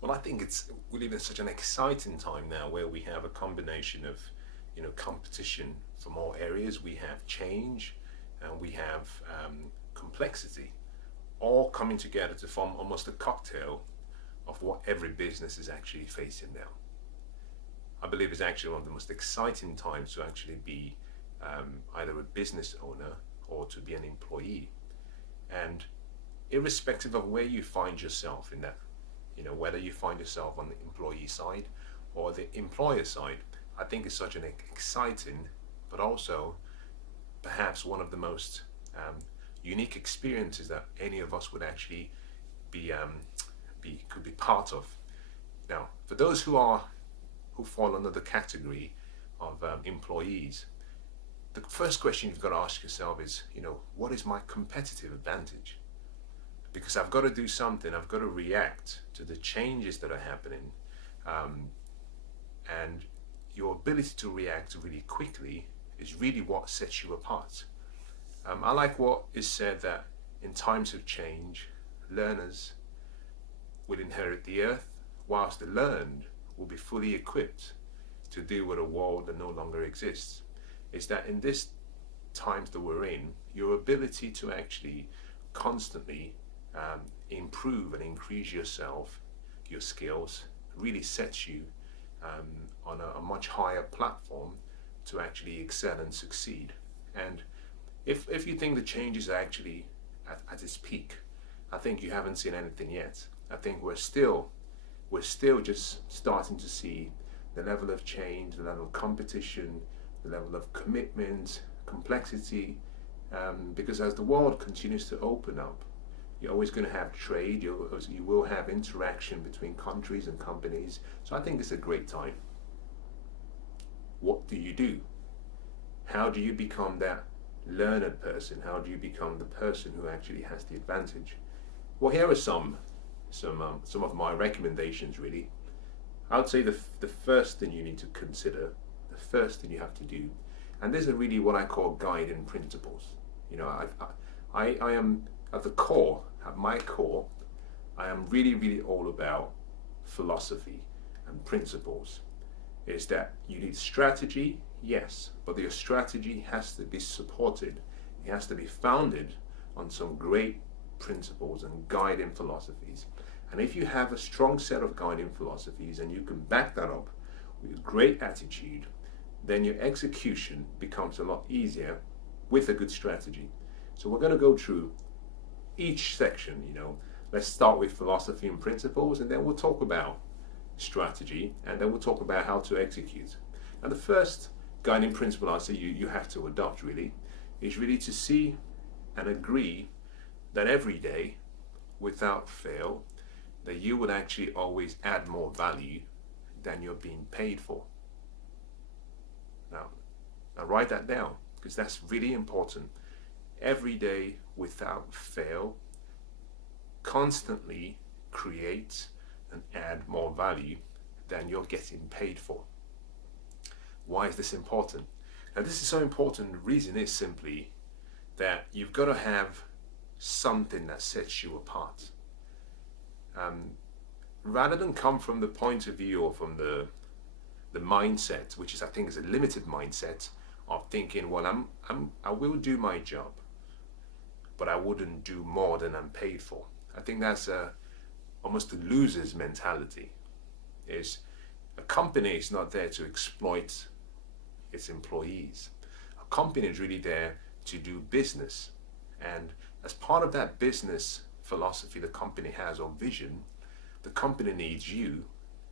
Well, I think we live in such an exciting time now where we have a combination of, competition from all areas. We have change, and we have complexity, all coming together to form almost a cocktail of what every business is actually facing now. I believe it's actually one of the most exciting times to actually be either a business owner or to be an employee. And irrespective of where you find yourself in that, whether you find yourself on the employee side or the employer side, I think it's such an exciting, but also perhaps one of the most unique experiences that any of us would actually be, could be part of. Now, for those who fall under the category of employees, the first question you've got to ask yourself is, what is my competitive advantage? Because I've got to do something, I've got to react to the changes that are happening. Um, and your ability to react really quickly is really what sets you apart. I like what is said that in times of change, learners will inherit the earth, whilst the learned will be fully equipped to deal with a world that no longer exists. Is that in this times that we're in, your ability to actually constantly improve and increase yourself, your skills, really sets you on a much higher platform to actually excel and succeed. And if you think the changes are actually at its peak, I think you haven't seen anything yet. I think we're still just starting to see the level of change, the level of competition, the level of commitment, complexity, because as the world continues to open up, you're always going to have trade, you will have interaction between countries and companies. So I think it's a great time. What do you do? How do you become that learned person? How do you become the person who actually has the advantage? Well, here are some of my recommendations really. I would say the first thing you need to consider, the first thing you have to do, and these are really what I call guiding principles. I am at the core, at my core, I am really, really all about philosophy and principles. Is that you need strategy, yes, but your strategy has to be supported. It has to be founded on some great principles and guiding philosophies. And if you have a strong set of guiding philosophies and you can back that up with great attitude, then your execution becomes a lot easier with a good strategy. So we're going to go through each section, Let's start with philosophy and principles, and then we'll talk about strategy, and then we'll talk about how to execute. And the first guiding principle I say you have to adopt really is really to see and agree that every day, without fail, that you would actually always add more value than you're being paid for. Now, write that down because that's really important. Every day, without fail, constantly create and add more value than you're getting paid for. Why is this important? Now, this is so important. The reason is simply that you've got to have something that sets you apart. Rather than come from the point of view or from the mindset, which is I think is a limited mindset of thinking, well, I will do my job, but I wouldn't do more than I'm paid for. I think that's almost a loser's mentality. Is a company is not there to exploit its employees. A company is really there to do business, and as part of that business philosophy the company has or vision, the company needs you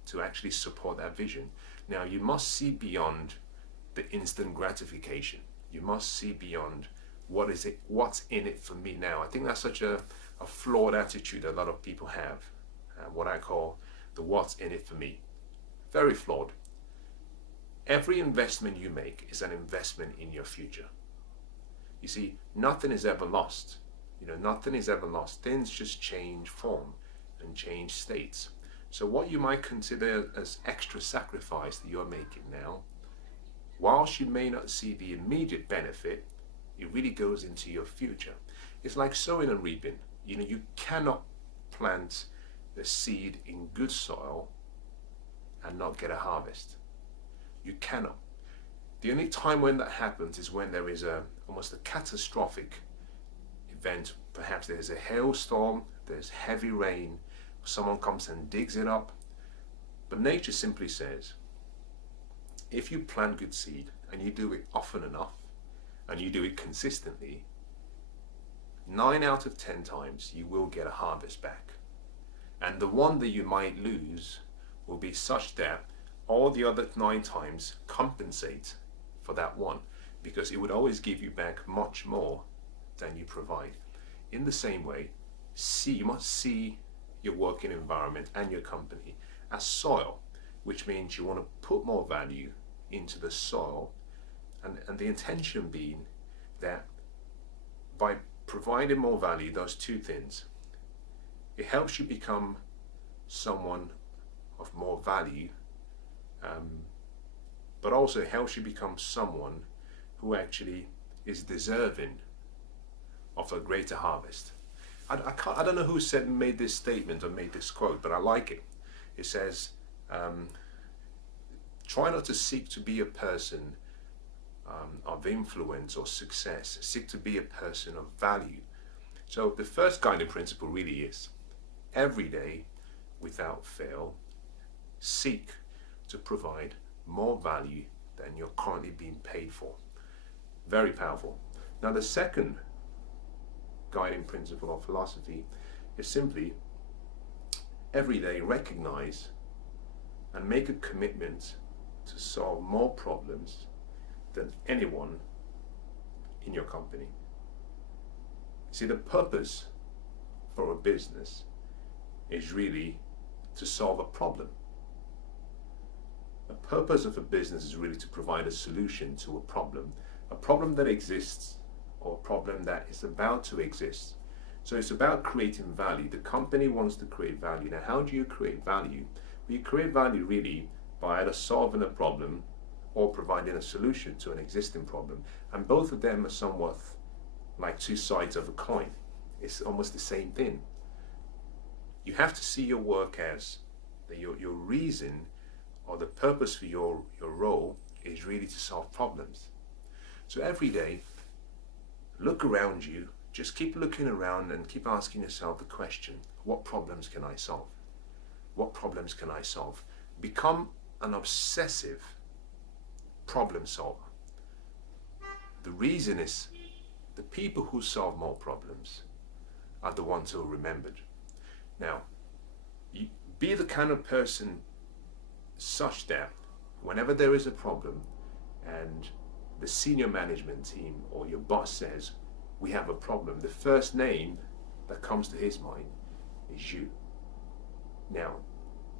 to actually support that vision. Now you must see beyond the instant gratification. You must see beyond what's in it for me now. I think that's such a flawed attitude a lot of people have. What I call the what's in it for me. Very flawed. Every investment you make is an investment in your future. You see, nothing is ever lost. Nothing is ever lost. Things just change form and change states. So what you might consider as extra sacrifice that you're making now, whilst you may not see the immediate benefit, it really goes into your future. It's like sowing and reaping. You cannot plant the seed in good soil and not get a harvest. You cannot. The only time when that happens is when there is almost a catastrophic event. Perhaps there's a hailstorm, there's heavy rain, someone comes and digs it up. But nature simply says, if you plant good seed and you do it often enough and you do it consistently, 9 out of 10 times you will get a harvest back. And the one that you might lose will be such that all the other 9 times compensate for that one, because it would always give you back much more than you provide. In the same way, you must see your working environment and your company as soil, which means you want to put more value into the soil, and the intention being that by providing more value, those two things, it helps you become someone of more value, but also it helps you become someone who actually is deserving of a greater harvest. I don't know who made this statement or made this quote, but I like it. It says, try not to seek to be a person of influence or success. Seek to be a person of value. So the first guiding principle really is, every day, without fail, seek to provide more value than you're currently being paid for. Very powerful. Now the second guiding principle or philosophy is simply, every day recognize and make a commitment to solve more problems than anyone in your company. See, the purpose for a business is really to solve a problem. The purpose of a business is really to provide a solution to a problem that exists or a problem that is about to exist. So it's about creating value. The company wants to create value. Now, how do you create value? Well, you create value really by either solving a problem or providing a solution to an existing problem. And both of them are somewhat like two sides of a coin. It's almost the same thing. You have to see your work as your reason or the purpose for your role is really to solve problems. So every day, look around you, just keep looking around and keep asking yourself the question, what problems can I solve? What problems can I solve? Become an obsessive problem solver. The reason is, the people who solve more problems are the ones who are remembered. Now, be the kind of person such that whenever there is a problem and the senior management team or your boss says, we have a problem, the first name that comes to his mind is you. Now,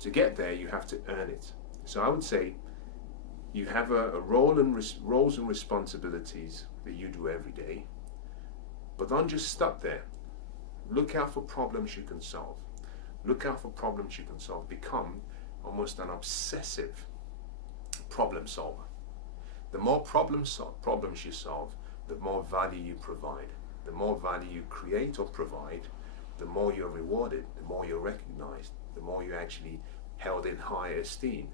to get there, you have to earn it. So I would say you have a roles and responsibilities that you do every day, but don't just stop there. Look out for problems you can solve. Look out for problems you can solve. Become almost an obsessive problem solver. The more problems you solve, the more value you provide. The more value you create or provide, the more you're rewarded, the more you're recognized, the more you're actually held in high esteem.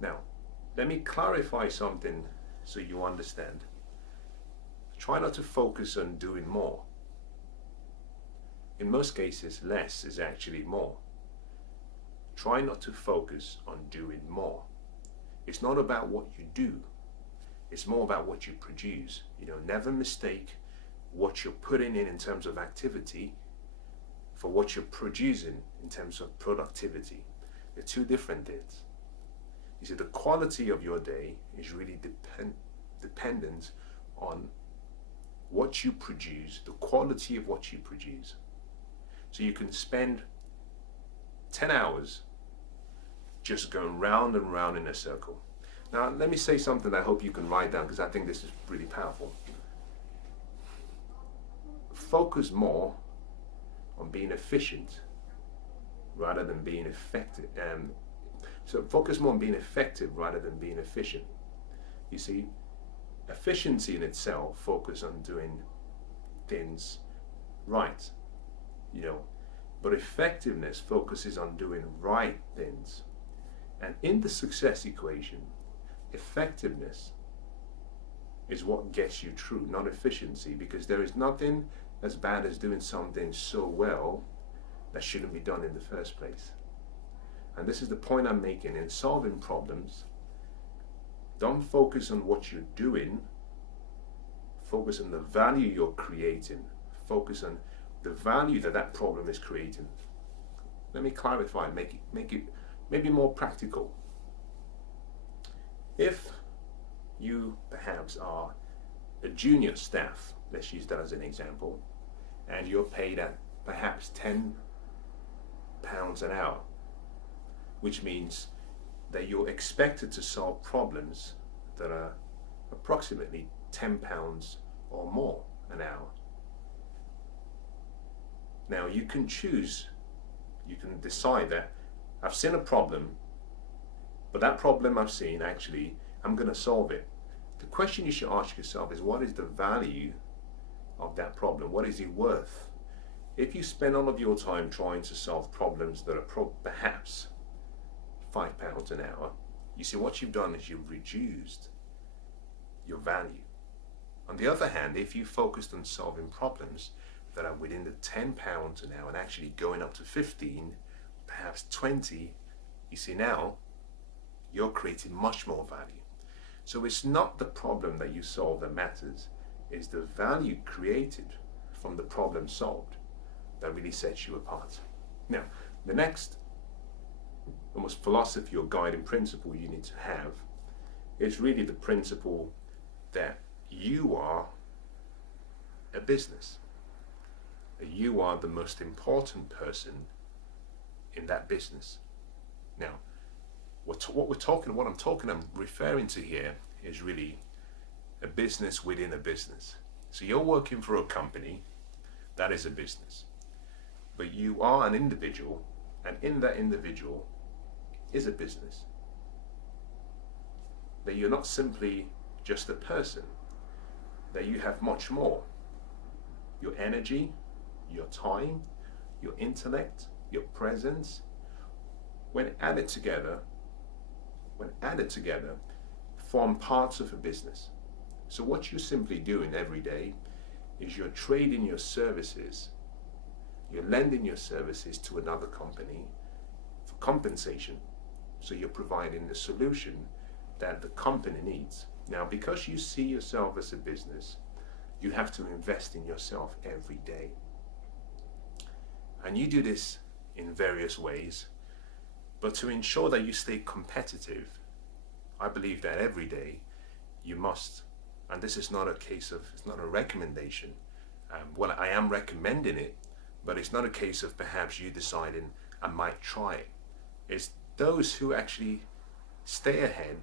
Now, let me clarify something so you understand. Try not to focus on doing more. In most cases, less is actually more. Try not to focus on doing more. It's not about what you do. It's more about what you produce. Never mistake what you're putting in terms of activity for what you're producing in terms of productivity. They're two different things. You see, the quality of your day is really dependent on what you produce, the quality of what you produce. So you can spend 10 hours just going round and round in a circle. Now, let me say something I hope you can write down, because I think this is really powerful. Focus more on being efficient rather than being effective. So focus more on being effective rather than being efficient. You see, efficiency in itself, focus on doing things right. But effectiveness focuses on doing right things. And in the success equation, effectiveness is what gets you through, not efficiency, because there is nothing as bad as doing something so well that shouldn't be done in the first place. And this is the point I'm making. In solving problems, don't focus on what you're doing, focus on the value you're creating, focus on the value that that problem is creating. Let me clarify, make it maybe more practical. If you perhaps are a junior staff, let's use that as an example, and you're paid at perhaps £10 an hour, which means that you're expected to solve problems that are approximately £10 or more an hour. Now you can choose, you can decide that I've seen a problem, but that problem I've seen, actually, I'm going to solve it. The question you should ask yourself is, what is the value of that problem? What is it worth? If you spend all of your time trying to solve problems that are perhaps £5 an hour, you see what you've done is you've reduced your value. On the other hand, if you focused on solving problems that are within the £10 an hour and actually going up to 15, perhaps 20, you see now you're creating much more value. So it's not the problem that you solve that matters, it's the value created from the problem solved that really sets you apart. Now, the next almost philosophy or guiding principle you need to have is really the principle that you are a business. That you are the most important person in that business. Now, what I'm referring to here is really a business within a business. So you're working for a company, that is a business. But you are an individual, and in that individual is a business. That you're not simply just a person, that you have much more. Your energy, your time, your intellect, your presence, when added together, form parts of a business. So what you're simply doing every day is you're trading your services, you're lending your services to another company for compensation. So you're providing the solution that the company needs. Now, because you see yourself as a business, you have to invest in yourself every day. And you do this in various ways, but to ensure that you stay competitive, I believe that every day you must, and this is not a case of, it's not a recommendation. Well, I am recommending it, but it's not a case of perhaps you deciding I might try it. It's those who actually stay ahead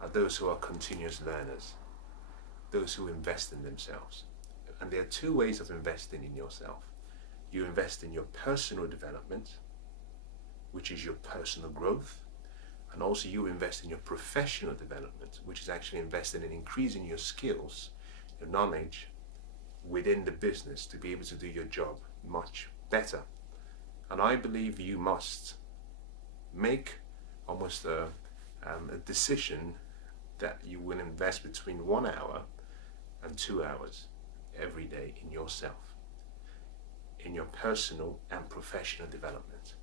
are those who are continuous learners, those who invest in themselves. And there are two ways of investing in yourself. You invest in your personal development, which is your personal growth, and also you invest in your professional development, which is actually investing in increasing your skills, your knowledge within the business to be able to do your job much better. And I believe you must make almost a decision that you will invest between 1 hour and 2 hours every day in yourself, in your personal and professional development.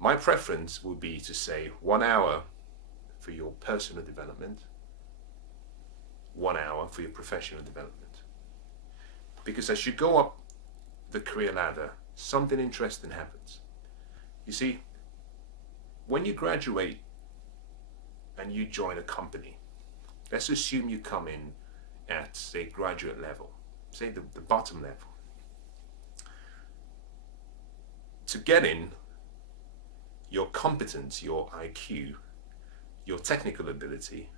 My preference would be to say 1 hour for your personal development, 1 hour for your professional development. Because as you go up the career ladder, something interesting happens. You see, when you graduate and you join a company, let's assume you come in at, say, graduate level, say the bottom level. To get in, your competence, your IQ, your technical ability,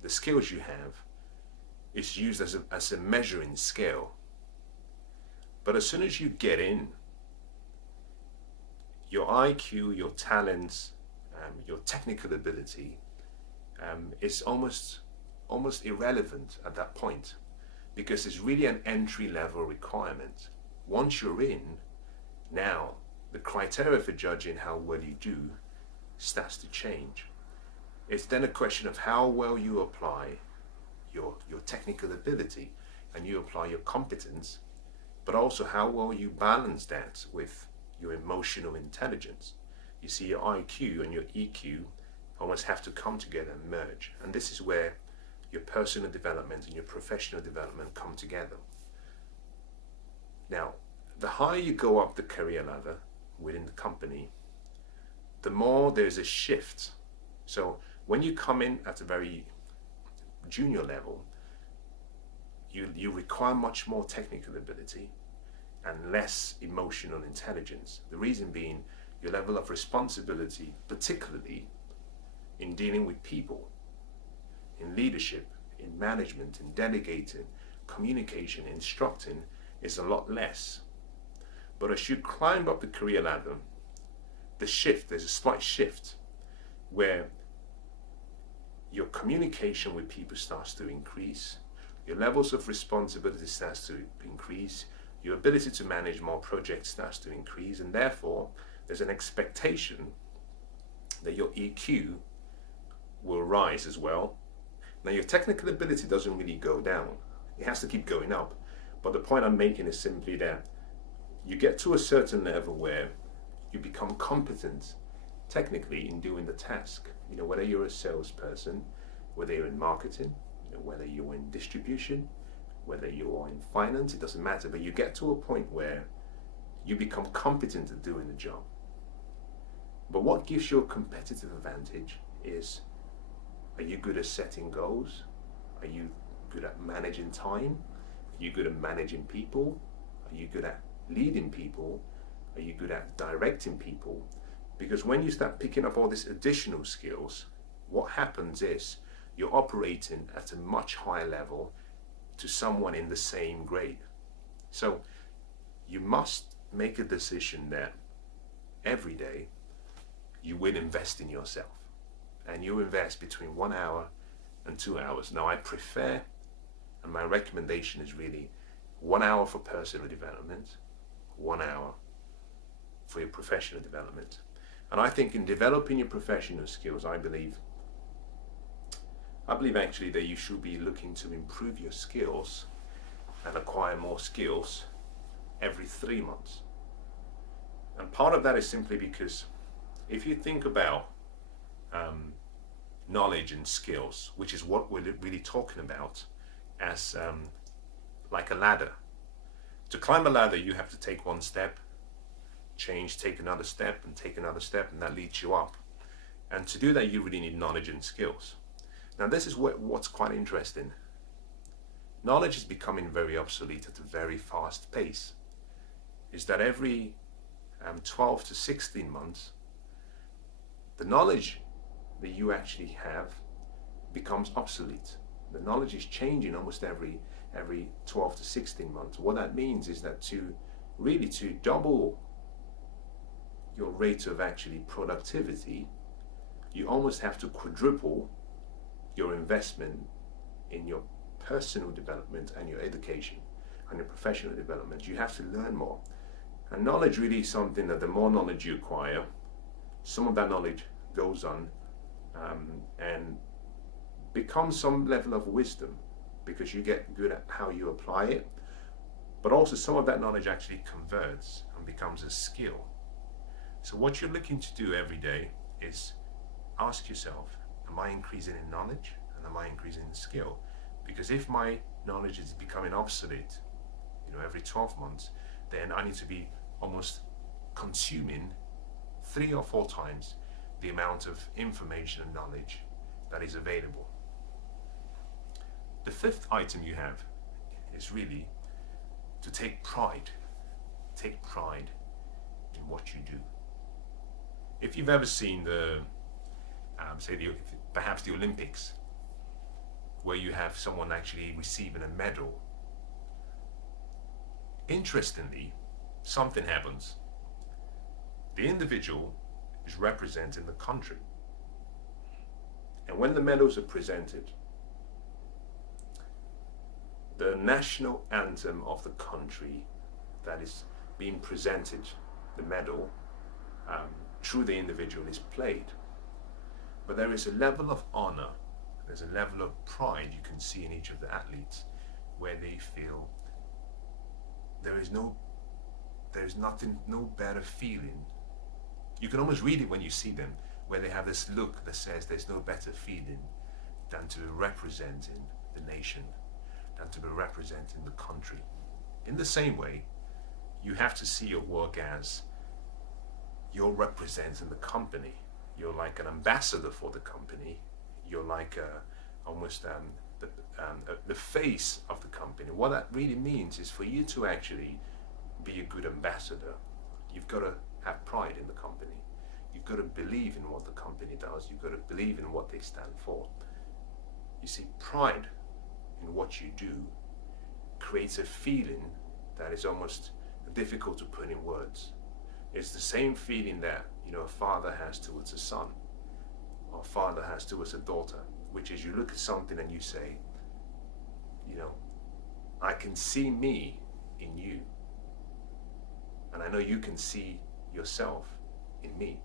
the skills you have, is used as a measuring scale. But as soon as you get in, your IQ, your talents, your technical ability is almost irrelevant at that point, because it's really an entry-level requirement. Once you're in, Now, the criteria for judging how well you do starts to change. It's then a question of how well you apply your technical ability and you apply your competence, but also how well you balance that with your emotional intelligence. You see, your IQ and your EQ almost have to come together and merge. And this is where your personal development and your professional development come together. Now, the higher you go up the career ladder within the company, the more there's a shift. So when you come in at a very junior level, you require much more technical ability and less emotional intelligence. The reason being your level of responsibility, particularly in dealing with people, in leadership, in management, in delegating, communication, instructing, is a lot less. But as you climb up the career ladder, there's a slight shift where your communication with people starts to increase, your levels of responsibility starts to increase, your ability to manage more projects starts to increase, and therefore there's an expectation that your EQ will rise as well. Now, your technical ability doesn't really go down, it has to keep going up. But the point I'm making is simply that you get to a certain level where you become competent technically in doing the task. Whether you're a salesperson, whether you're in marketing, whether you're in distribution, whether you're in finance, it doesn't matter. But you get to a point where you become competent at doing the job. But what gives you a competitive advantage is, are you good at setting goals? Are you good at managing time? Are you good at managing people? Are you good at leading people? Are you good at directing people? Because when you start picking up all these additional skills, what happens is you're operating at a much higher level to someone in the same grade. So you must make a decision that every day you will invest in yourself. And you invest between 1 hour and 2 hours. Now, I prefer, and my recommendation is really 1 hour for personal development, 1 hour for your professional development. And I think in developing your professional skills, I believe actually that you should be looking to improve your skills and acquire more skills every 3 months. And part of that is simply because if you think about knowledge and skills, which is what we're really talking about as like a ladder. To climb a ladder, you have to take one step, take another step, and take another step, and that leads you up. And to do that, you really need knowledge and skills. Now, this is what's quite interesting. Knowledge is becoming very obsolete at a very fast pace. Is that every 12 to 16 months, the knowledge that you actually have becomes obsolete. The knowledge is changing almost every 12 to 16 months. What that means is that to double your rate of actually productivity, you almost have to quadruple your investment in your personal development and your education and your professional development. You have to learn more. And knowledge really is something that the more knowledge you acquire, some of that knowledge goes on and becomes some level of wisdom, because you get good at how you apply it, but also some of that knowledge actually converts and becomes a skill. So what you're looking to do every day is ask yourself, am I increasing in knowledge and am I increasing in skill? Because if my knowledge is becoming obsolete, every 12 months, then I need to be almost consuming 3 or 4 times the amount of information and knowledge that is available. The 5th item you have is really to take pride in what you do. If you've ever seen perhaps the Olympics, where you have someone actually receiving a medal, interestingly, something happens. The individual is representing the country. And when the medals are presented, the national anthem of the country that is being presented the medal through the individual is played. But there is a level of honor, there's a level of pride you can see in each of the athletes where they feel there's no better feeling. You can almost read it when you see them, where they have this look that says there's no better feeling than to be representing the nation, than to be representing the country. In the same way, you have to see your work as you're representing the company. You're like an ambassador for the company. You're like almost the face of the company. What that really means is for you to actually be a good ambassador, you've got to have pride in the company. You've got to believe in what the company does. You've got to believe in what they stand for. You see, pride in what you do creates a feeling that is almost difficult to put in words. It's the same feeling that a father has towards a son, or a father has towards a daughter, which is you look at something and you say, I can see me in you, and I know you can see yourself in me.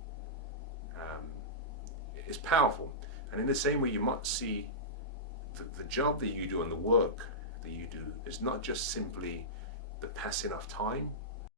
It's powerful. And in the same way, you might see the job that you do and the work that you do is not just simply the passing of time,